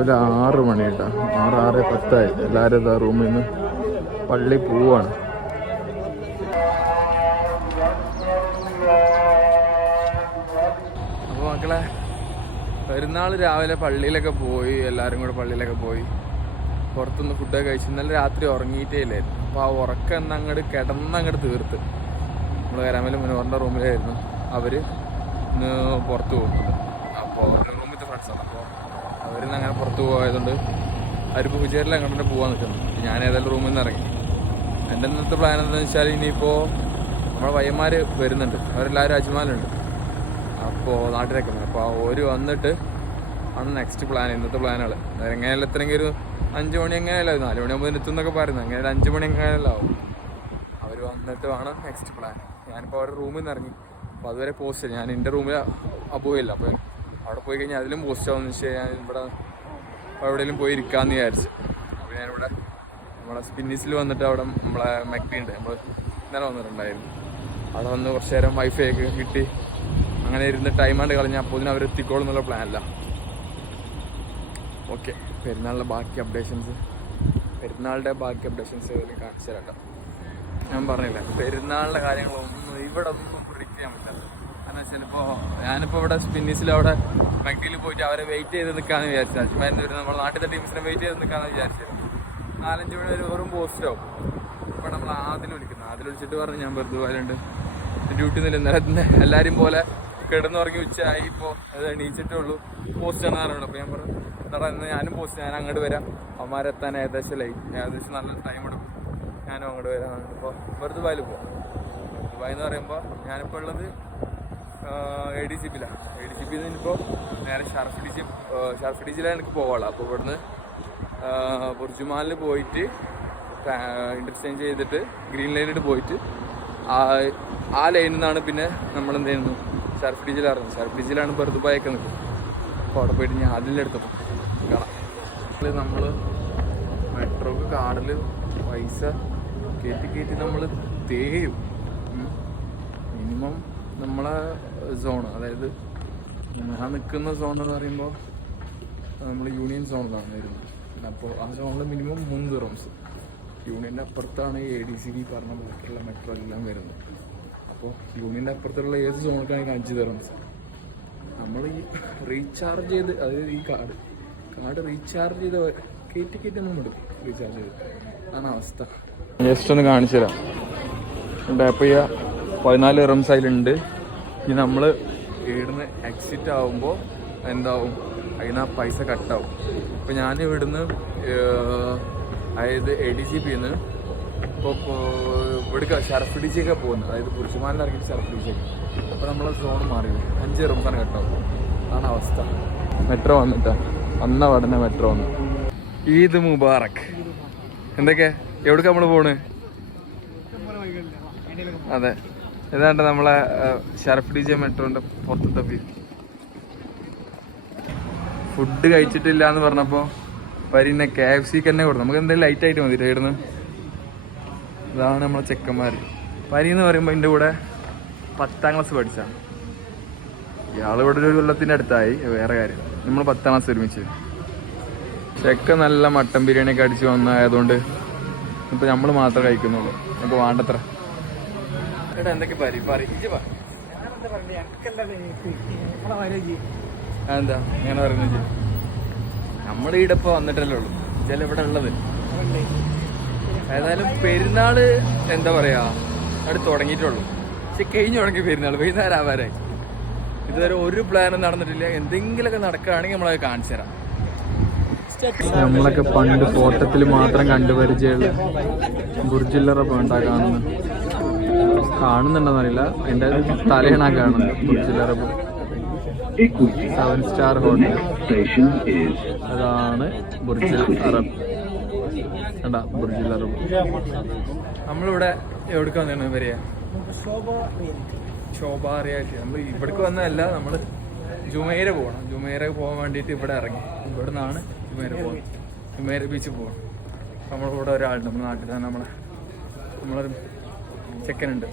രാവിലെ 6 മണി കേട്ടോ, 6:10 എല്ലാവരും ഇതാ റൂമിൽ നിന്ന് പള്ളി പോവാണ്. അപ്പോൾ മക്കളെ, പെരുന്നാൾ രാവിലെ പള്ളിയിലൊക്കെ പോയി, എല്ലാവരും കൂടെ പള്ളിയിലൊക്കെ പോയി പുറത്തുനിന്ന് ഫുഡൊക്കെ കഴിച്ച്. ഇന്നലെ രാത്രി ഉറങ്ങിയിട്ടേ ഇല്ലായിരുന്നു. അപ്പോൾ ആ ഉറക്കം എന്നങ്ങോട്ട് കിടന്നങ്ങോട്ട് തീർത്ത്. നമ്മൾ കരാമല മുനോറിൻ്റെ റൂമിലായിരുന്നു. അവർ ഇന്ന് പുറത്ത് പോകുന്നത്. അപ്പോൾ ഒരു റൂമിലത്തെ ഫ്രണ്ട്സാണ്. അപ്പോൾ അവരിന്ന് അങ്ങനെ പുറത്ത് പോയതുകൊണ്ട് അവരിപ്പോൾ പൂജേരിൽ അങ്ങോട്ട് പോകാൻ നിൽക്കുന്നു. ഞാൻ ഏതായാലും റൂമിൽ നിന്ന് ഇറങ്ങി. എൻ്റെ ഇന്നത്തെ പ്ലാൻ എന്താണെന്ന് വെച്ചാൽ, ഇനിയിപ്പോൾ നമ്മളെ പയ്യന്മാർ വരുന്നുണ്ട്. അവരെല്ലാവരും അജ്മാലുണ്ട്. അപ്പോൾ നാട്ടിലൊക്കെ. അപ്പോൾ അവർ വന്നിട്ട് ആണ് നെക്സ്റ്റ് പ്ലാൻ, ഇന്നത്തെ പ്ലാനുകൾ. എങ്ങനെയല്ല എത്രയെങ്കിൽ ഒരു 5 മണി എങ്ങനെയല്ല, 4 മണിയാകുമ്പോൾ എത്തുന്നൊക്കെ പറയുന്നത്. അങ്ങനെ 5 മണി എങ്ങനെയല്ല ആവും. അവർ വന്നിട്ട് വേണം നെക്സ്റ്റ് പ്ലാൻ. ഞാനിപ്പോൾ അവരുടെ റൂമിൽ നിന്ന് ഇറങ്ങി. അപ്പോൾ അതുവരെ പോസ്റ്റ്, ഞാൻ എൻ്റെ റൂമിൽ പോയില്ല. അപ്പോൾ അവിടെ പോയി കഴിഞ്ഞാൽ അതിലും പോസ്റ്റ് ആവുമെന്ന് വെച്ചാൽ ഞാൻ ഇവിടെ എവിടെയെങ്കിലും പോയി ഇരിക്കാമെന്ന് വിചാരിച്ചു. അപ്പോൾ ഞാനിവിടെ നമ്മളെ സ്പിന്നീസിൽ വന്നിട്ട് അവിടെ നമ്മളെ മെക്ബി ഉണ്ട്, നമ്മൾ ഇന്നലെ വന്നിട്ടുണ്ടായിരുന്നു. അവിടെ വന്ന് കുറച്ച് നേരം വൈഫൈ ഒക്കെ കിട്ടി അങ്ങനെ ഇരുന്ന് ടൈമാണ്ട് കളഞ്ഞാൽ അപ്പോൾ ഇതിന് അവരെത്തിക്കോളും എന്നുള്ള പ്ലാനല്ല. ഓക്കെ, പെരുന്നാളിൻ്റെ ബാക്കി അപ്ഡേഷൻസ് കാണിച്ചു തരാം കേട്ടോ. ഞാൻ പറഞ്ഞില്ല, പെരുന്നാളിൻ്റെ കാര്യങ്ങളൊന്നും ഇവിടെ ഒന്നും പ്രിഡിക്റ്റ് ചെയ്യാൻ പറ്റില്ല. കാരണം വെച്ചാൽ ഞാനിപ്പോൾ ഇവിടെ സ്പിന്നീസിൽ അവിടെ മെക്ഡിയിൽ പോയിട്ട് അവരെ വെയിറ്റ് ചെയ്ത് നിൽക്കാമെന്ന് വിചാരിച്ചു. അജ്മാലിൽ വരുന്ന നമ്മുടെ നാട്ടിലത്തെ ടീംസിനെ വെയിറ്റ് ചെയ്ത് നിൽക്കാമെന്ന് വിചാരിച്ചത്. 4-5 മണി വരെ വെറും പോസ്റ്റാവും. ഇപ്പോൾ നമ്മൾ ആദിൽ വിളിച്ചിട്ട് പറഞ്ഞു ഞാൻ വെറുതെ പോയാലുണ്ട് ഡ്യൂട്ടി നില ഇന്നലെ എല്ലാവരും പോലെ കിടന്നുറങ്ങി ഉച്ചയായി. ഇപ്പോൾ അത് എണീച്ചിട്ടേ ഉള്ളൂ, പോസ്റ്റ് ആണ് പറഞ്ഞുള്ളൂ. അപ്പോൾ ഞാൻ പറഞ്ഞു എന്താ ഇന്ന് ഞാനും പോസ്റ്റ്, ഞാൻ അങ്ങോട്ട് വരാം. അവന്മാരെത്താൻ ഏകദേശം നല്ല ടൈം എടുക്കും, ഞാനും അങ്ങോട്ട് വരാം. അപ്പോൾ വെറുതെ ദുബായിൽ പോകാം. ദുബായ് എന്ന് പറയുമ്പോൾ ഞാനിപ്പോൾ ഉള്ളത് ADCPയിലാണ്. ADCPയിൽ നിന്നിപ്പോൾ നേരെ ഷർഫ് ഡിജിലാണ് എനിക്ക് പോകാനുള്ളത്. അപ്പോൾ ഇവിടുന്ന് ബുർജുമാലിൽ പോയിട്ട് ഇൻ്റർചേഞ്ച് ചെയ്തിട്ട് ഗ്രീൻ ലൈനിട്ട് പോയിട്ട് ആ ലൈനിൽ നിന്നാണ് പിന്നെ നമ്മൾ എന്ത് ചെയ്യുന്നു ഷർഫ് ഡിജിൽ ഇറങ്ങുന്നത്. ഷർഫ് ഡിജിലാണ് ഇപ്പോൾ ദുബായൊക്കെ നിൽക്കും. അപ്പോൾ അവിടെ പോയിട്ട് ഞാൻ അതിലെടുത്തപ്പോൾ കാണാം. നമ്മൾ മെട്രോക്ക് കാർഡിൽ പൈസ കയറ്റി നമ്മൾ തേയും. മിനിമം നമ്മളെ സോണ്, അതായത് ഞാൻ നിൽക്കുന്ന സോൺ എന്ന് പറയുമ്പോൾ നമ്മൾ യൂണിയൻ സോണിലാണ് വരുന്നത്. അപ്പോൾ ആ സോണിൽ മിനിമം 3 ദിർഹംസ്. യൂണിയൻ്റെ അപ്പുറത്താണ് ഈ ADCP പറഞ്ഞ ബാക്കിയുള്ള മെട്രോ എല്ലാം വരുന്നത്. അപ്പോൾ യൂണിയൻ്റെ അപ്പുറത്തുള്ള ഏത് സോണിലേക്കാണെങ്കിൽ 5 ദിർഹംസ്. നമ്മൾ ഈ റീചാർജ് ചെയ്ത്, അതായത് ഈ കാർഡ് റീചാർജ് ചെയ്ത് കയറ്റി നമ്മൾ എടുക്കും. റീചാർജ് ചെയ്ത് അതാണ് അവസ്ഥ. ജസ്റ്റ് ഒന്ന് കാണിച്ചു തരാം. ടാപ്പ് ചെയ്യുക, 14 ദിർഹംസ് അതിലുണ്ട്. ഇനി നമ്മൾ ഇവിടുന്ന് എക്സിറ്റ് ആകുമ്പോൾ എന്താവും, അതിന് ആ പൈസ കട്ടാവും. ഇപ്പോൾ ഞാൻ ഇവിടുന്ന് അതായത് ADCPന്ന് ഇപ്പോൾ ഇവിടേക്ക് ഷർഫ് ഡിജിയൊക്കെ പോകുന്നത്, അതായത് പുരുഷന്മാരിൽ ഇറങ്ങിയിട്ട് ഷർഫ് ഡിജിയൊക്കെ. അപ്പോൾ നമ്മളെ സോൺ മാറി 5 ദിർഹംസാണ് കട്ടാവും. അതാണ് അവസ്ഥ. മെട്രോ വന്ന പഠന മെട്രോ വന്നു. ഈദ് മുബാറക്. എന്തൊക്കെയാ, എവിടേക്ക് നമ്മൾ പോണ്? അതെ, ഏതാണ്ട് നമ്മളെ ഷർഫ് ഡിജി മെട്രോന്റെ പുറത്തത്തെ വ്യൂ. ഫുഡ് കഴിച്ചിട്ടില്ല എന്ന് പറഞ്ഞപ്പോൾ പരിന്നെ KFCക്ക് തന്നെ കൊടുത്തു. നമുക്ക് എന്തായാലും ലൈറ്റ് ആയിട്ട് മതി ഇവിടുന്ന്. ഇതാണ് നമ്മളെ ചെക്കന്മാർ. പരി എന്ന് പറയുമ്പോൾ എൻ്റെ കൂടെ 10ാം ക്ലാസ് പഠിച്ചാണ്. ഇയാളിവിടെ ഒരു കൊല്ലത്തിൻ്റെ അടുത്തായി. വേറെ കാര്യം, നമ്മൾ 10ാം ക്ലാസ് ഒരുമിച്ച്. ചെക്ക നല്ല മട്ടൻ ബിരിയാണിയൊക്കെ അടിച്ച് വന്നതായതുകൊണ്ട് ഇപ്പം നമ്മൾ മാത്രമേ കഴിക്കുന്നുള്ളൂ. നമുക്ക് വേണ്ടത്ര. ഏട്ടാ എന്തൊക്കെ എന്താ ഞാൻ പറയുന്നത്, നമ്മുടെ ഇവിടെ ഇപ്പോൾ വന്നിട്ടല്ലേ ഉള്ളൂ, ചില ഇവിടെ ഉള്ളത്. ഏതായാലും പെരുന്നാള് എന്താ പറയാ, അവിടെ തുടങ്ങിയിട്ടുള്ളൂ. പക്ഷെ കഴിഞ്ഞു തുടങ്ങി പെരുന്നാൾ, വൈകുന്നേരം ആവാരായി. ഇതുവരെ ഒരു പ്ലാനും നടന്നിട്ടില്ല. എന്തെങ്കിലുമൊക്കെ നടക്കുകയാണെങ്കിൽ നമ്മളത് കാണിച്ചു തരാം. നമ്മളൊക്കെ പണ്ട് ഫോട്ടത്തിൽ മാത്രം കണ്ടുപരിചയമുള്ള ബുർജില്ലറ കാണുന്നുണ്ടെന്നറിയില്ല, എൻ്റെ തലയണ കാണുന്നത്. ബുർജില്ലറ 7 സ്റ്റാർ ഹോട്ടൽ, അതാണ് ബുർജിൽ അറബ്. കണ്ടാ ബുർജിൽ അറബ്. നമ്മളിവിടെ എവിടേക്ക് വന്നിരുന്നു വരിക, ശോഭ റിയാലിറ്റി. നമ്മൾ ഇവിടേക്ക് വന്നതല്ല, നമ്മൾ ജുമൈര പോകണം. ജുമൈര പോകാൻ വേണ്ടിയിട്ട് ഇവിടെ ഇറങ്ങി. ഇവിടെ നിന്നാണ് ജുമൈര ബീച്ചിൽ പോകണം. നമ്മളിവിടെ ഒരാളുണ്ട്, നമ്മുടെ നാട്ടിൽ തന്നെ നമ്മളൊരു ചെക്കനുണ്ട്,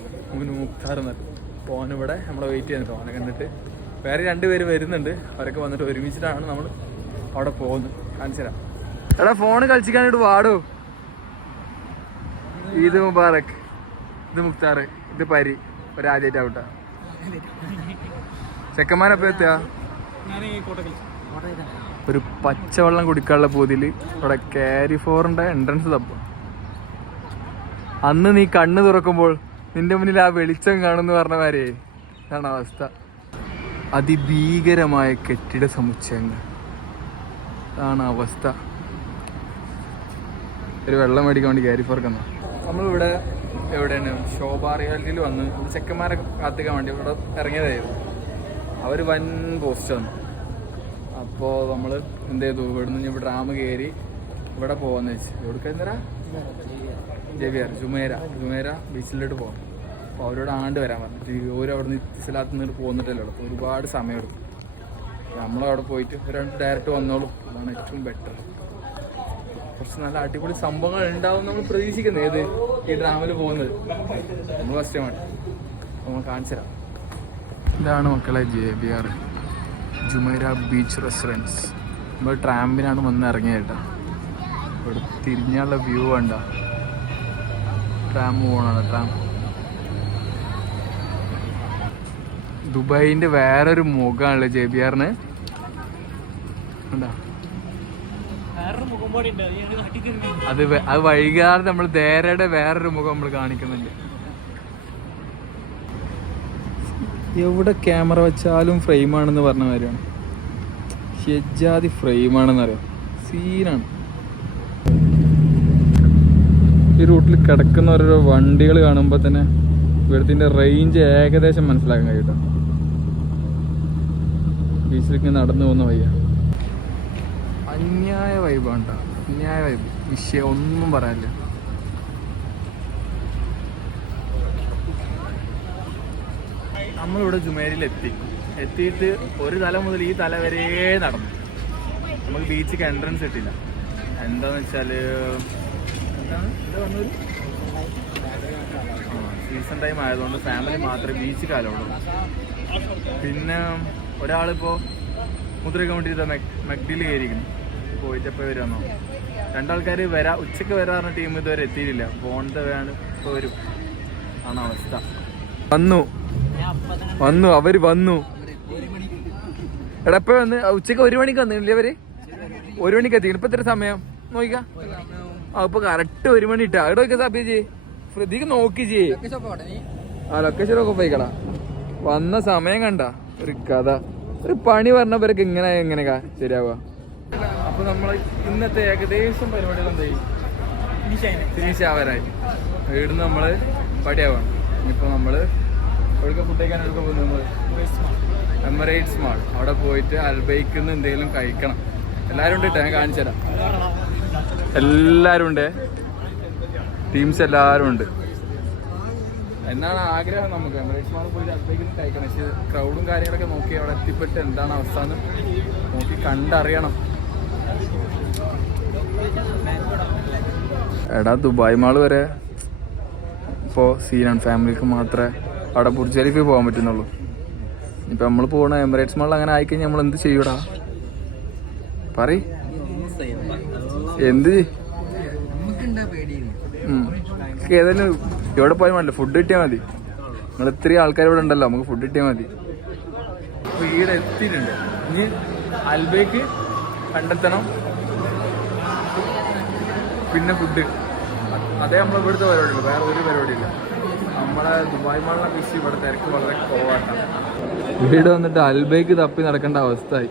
മുക്താർ എന്ന്. ഓനിവിടെ നമ്മളെ വെയിറ്റ് ചെയ്യുന്നുണ്ട്. ഓനെ കണ്ടിട്ട് വേറെ 2 പേര് വരുന്നുണ്ട്. അവരൊക്കെ വന്നിട്ട് ഒരുമിച്ചിട്ടാണ് നമ്മൾ അവിടെ പോകുന്നു. കാണിച്ചു തരാം. എടാ ഫോണ് കളിച്ചിക്കാനായിട്ട് വാടോ. ഈദ് മുബാറക്. ഇത് മുക്താർ, ഇത് പരി. ഒരാദ്യമായിട്ട് ഔട്ടാ. ചെക്കന്മാരെപ്പോ എത്തുക? ഒരു പച്ചവെള്ളം കുടിക്കാനുള്ള പൂതില് അവിടെ ക്യാരി ഫോറിന്റെ എൻട്രൻസ് തപ്പും. അന്ന് നീ കണ്ണ് തുറക്കുമ്പോൾ നിന്റെ മുന്നിൽ ആ വെളിച്ചം കാണുന്നു പറഞ്ഞ മാരേ ഇതാണ് അവസ്ഥ. അതിഭീകരമായ കെട്ടിട സമുച്ചയങ്ങൾ, അതാണ് അവസ്ഥ. ഒരു വെള്ളം മേടിക്കാൻ വേണ്ടി ക്യാരി ഫോർക്ക് വന്നു. നമ്മളിവിടെ എവിടെയാണ് ശോഭാറിയാലിൽ വന്ന് ചെക്കന്മാരെ കാത്തിക്കാൻ വേണ്ടി ഇവിടെ ഇറങ്ങിയതായിരുന്നു. അവർ വൻ പോസ്റ്റ് വന്നു. അപ്പോൾ നമ്മൾ എന്ത് ചെയ്തു, ഇവിടെ നിന്ന് ഇവിടെ ഡ്രാമ് കയറി ഇവിടെ പോകാമെന്ന് വെച്ച്. എവിടെ എന്തിനാ ജബിയാർ ജുമേര ബീച്ചിലോട്ട് പോകാം. അപ്പോൾ അവരോട് ആണ്ട് വരാൻ പറഞ്ഞിട്ട് ഓരോ അവിടെ നിന്ന് സ്ഥലത്ത് നിന്ന് പോന്നിട്ടല്ലേ ഉള്ളൂ. അപ്പോൾ ഒരുപാട് സമയം എടുക്കും. നമ്മളവിടെ പോയിട്ട് ഒരു ഡയറക്റ്റ് വന്നോളും. അതാണ് ഏറ്റവും ബെറ്റർ. കുറച്ച് നല്ല അടിപൊളി സംഭവങ്ങൾ ഉണ്ടാവും നമ്മൾ പ്രതീക്ഷിക്കുന്നത്. ഏത് ഈ ഡ്രാമിൽ പോകുന്നത് നമ്മൾ ഫസ്റ്റ് ടൈമാണ്. നമ്മൾ കാണിച്ചു തരാം. ഇതാണ് മക്കളെ JBR ജുമൈര ബീച്ച് റെസ്റ്റോറൻറ്റ്സ്. നമ്മൾ ട്രാമ്പിനാണ് വന്ന് ഇറങ്ങിയത് കേട്ടോ. ഇവിടെ തിരിഞ്ഞുള്ള വ്യൂ വേണ്ട. ട്രാം പോകണമാണ്. ട്രാം ദുബായിൻ്റെ വേറൊരു മുഖമാണല്ലോ JBRന്. അത് വൈകാതെ നമ്മൾ ദേരയുടെ വേറൊരു മുഖം നമ്മൾ കാണിക്കുന്നുണ്ട്. എവിടെ ക്യാമറ വെച്ചാലും ഫ്രെയിമാണെന്ന് പറഞ്ഞ കാര്യമാണ്. ഷെജാതി ഫ്രെയിമാണെന്നറിയാം. സീനാണ്. ഈ റൂട്ടിൽ കിടക്കുന്ന ഓരോ വണ്ടികൾ കാണുമ്പോൾ തന്നെ ഇവിടത്തിൻ്റെ റേഞ്ച് ഏകദേശം മനസ്സിലാക്കാൻ കഴിയും. ബീച്ചിലേക്ക് നടന്നു പോകുന്ന വയ്യ. അന്യായ വൈബാണ് കേട്ടോ. അന്യായ വൈബ്. വിഷയം ഒന്നും പറയാനില്ല. നമ്മളിവിടെ ജുമേരയിൽ എത്തിയിട്ട് ഒരു തല മുതൽ ഈ തല വരെ നടന്നു. നമുക്ക് ബീച്ചിക്ക് എൻട്രൻസ് കിട്ടില്ല. എന്താന്ന് വെച്ചാൽ സീസൺ ടൈം ആയതുകൊണ്ട് ഫാമിലി മാത്രമേ ബീച്ച് കാലമുള്ളൂ. പിന്നെ ഒരാളിപ്പോൾ മുദ്രയ്ക്ക് വേണ്ടിയിട്ട് മെക്ഡിയിൽ കയറിയിരിക്കുന്നു. പോയിട്ട് എപ്പോൾ വരുമെന്നോ. രണ്ടാൾക്കാർ ഉച്ചയ്ക്ക് വരാറുള്ള ടീം ഇതുവരെ എത്തിയിട്ടില്ല. പോണത്തെ വേണം ഇപ്പോൾ വരും. ആണ് അവസ്ഥ. വന്നു അവര് വന്നു. എടാ ഇപ്പൊ വന്ന് ഉച്ചക്ക് 1 മണിക്ക് വന്നില്ലേ അവര്? 1 മണിക്ക് എത്തി. ഇപ്പൊ എത്ര സമയം നോക്കിക്കാ? ഇപ്പൊ കറക്റ്റ് 1 മണി ഇട്ടാ. അവിടെ നോക്കിയാ സബ്ജി ഇതിക്ക് നോക്കി ചെയ്യേ. ആ ലൊക്കേഷനൊക്കെ പോയിക്കടാ. വന്ന സമയം കണ്ട ഒരു കഥ. ഒരു പണി പറഞ്ഞവരൊക്കെ എങ്ങനെയാ ശരിയാവുക? അപ്പൊ നമ്മൾ ഇന്നത്തെ ഏകദേശം പരിപാടികൾ എന്തായി ഫിനിഷ് ആവാനായി. വീടിന്ന് നമ്മള് പടിയാവാണ്. ഇനിയിപ്പോ നമ്മള് എവിടെയൊക്കെ ഫുഡ് കഴിക്കാൻ എടുക്കാൻ പോകുന്നത്? നമ്മള് എമിറേറ്റ്സ് മാൾ. അവിടെ പോയിട്ട് അൽബൈക്കിന്ന് എന്തെങ്കിലും കഴിക്കണം. എല്ലാരും ഉണ്ട് കേട്ടോ. ഞാൻ കാണിച്ചു തരാം. എല്ലാരും ഉണ്ട്. ടീംസ് എല്ലാരും ഉണ്ട്. എന്നാണ് ആഗ്രഹം നമുക്ക് എമിറേറ്റ്സ് മാളിൽ പോയിട്ട് അൽബൈക്കിന്ന് കഴിക്കണം. പക്ഷേ ക്രൗഡും കാര്യങ്ങളൊക്കെ നോക്കി അവിടെ എത്തിപ്പെട്ട് എന്താണ് അവസ്ഥ എന്ന് നോക്കി കണ്ടറിയണം. എടാ ദുബായ് മാള് വരെ ഇപ്പോൾ സീനാണ്. ഫാമിലിക്ക് മാത്രമേ അവിടെ ബുർജ് ഖലീഫയിൽ പോകാൻ പറ്റുന്നുള്ളൂ. ഇപ്പം നമ്മൾ പോകണ എമിറേറ്റ്സ് മാളിൽ അങ്ങനെ ആയിക്കഴിഞ്ഞാൽ നമ്മൾ എന്ത് ചെയ്യൂടാ? പറയ്. എന്ത് ഏതായാലും ഇവിടെ പോയാൽ മതി. ഫുഡ് കിട്ടിയാൽ മതി. നിങ്ങൾ ഇത്രയും ആൾക്കാർ ഇവിടെ ഉണ്ടല്ലോ, നമുക്ക് ഫുഡ് കിട്ടിയാൽ മതി. വീട് എത്തിയിട്ടുണ്ട്. ഇനി അൽബൈക്ക് കണ്ടെത്തണം. പിന്നെ ഫുഡ്. അതേ നമ്മൾ ഇവിടുത്തെ പരിപാടിയുള്ളൂ. വേറെ ഒരു പരിപാടിയില്ല. നമ്മളെ ദുബായ് മാളിനെ ഫിഷ് ഇവിടെ തിരക്ക് വളരെ കുറവായിട്ടാണ്. വീട് വന്നിട്ട് അൽബൈക്ക് തപ്പി നടക്കേണ്ട അവസ്ഥയായി.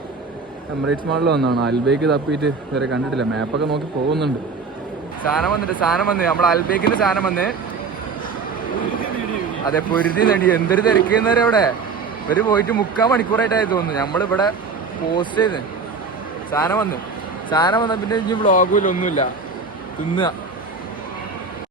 എമിറേറ്റ്സ് മാളിൽ വന്നതാണ്. അൽബൈക്ക് തപ്പിയിട്ട് വേറെ കണ്ടിട്ടില്ല. മാപ്പൊക്കെ നോക്കി പോകുന്നുണ്ട്. സാധനം വന്ന് നമ്മളെ അൽബൈക്കിന്റെ സാധനം വന്ന്. അതെ പൊരുതി നേടി. എന്തൊരു തിരക്കുന്നവരെ അവിടെ. ഇവര് പോയിട്ട് 3/4 മണിക്കൂറായിട്ടായി തോന്നുന്നു. നമ്മളിവിടെ പോസ്റ്റ് ചെയ്ത് സാധനം വന്ന പിന്നെ ഇനി വ്ളോഗും ഒന്നുമില്ല. തിന്നുക.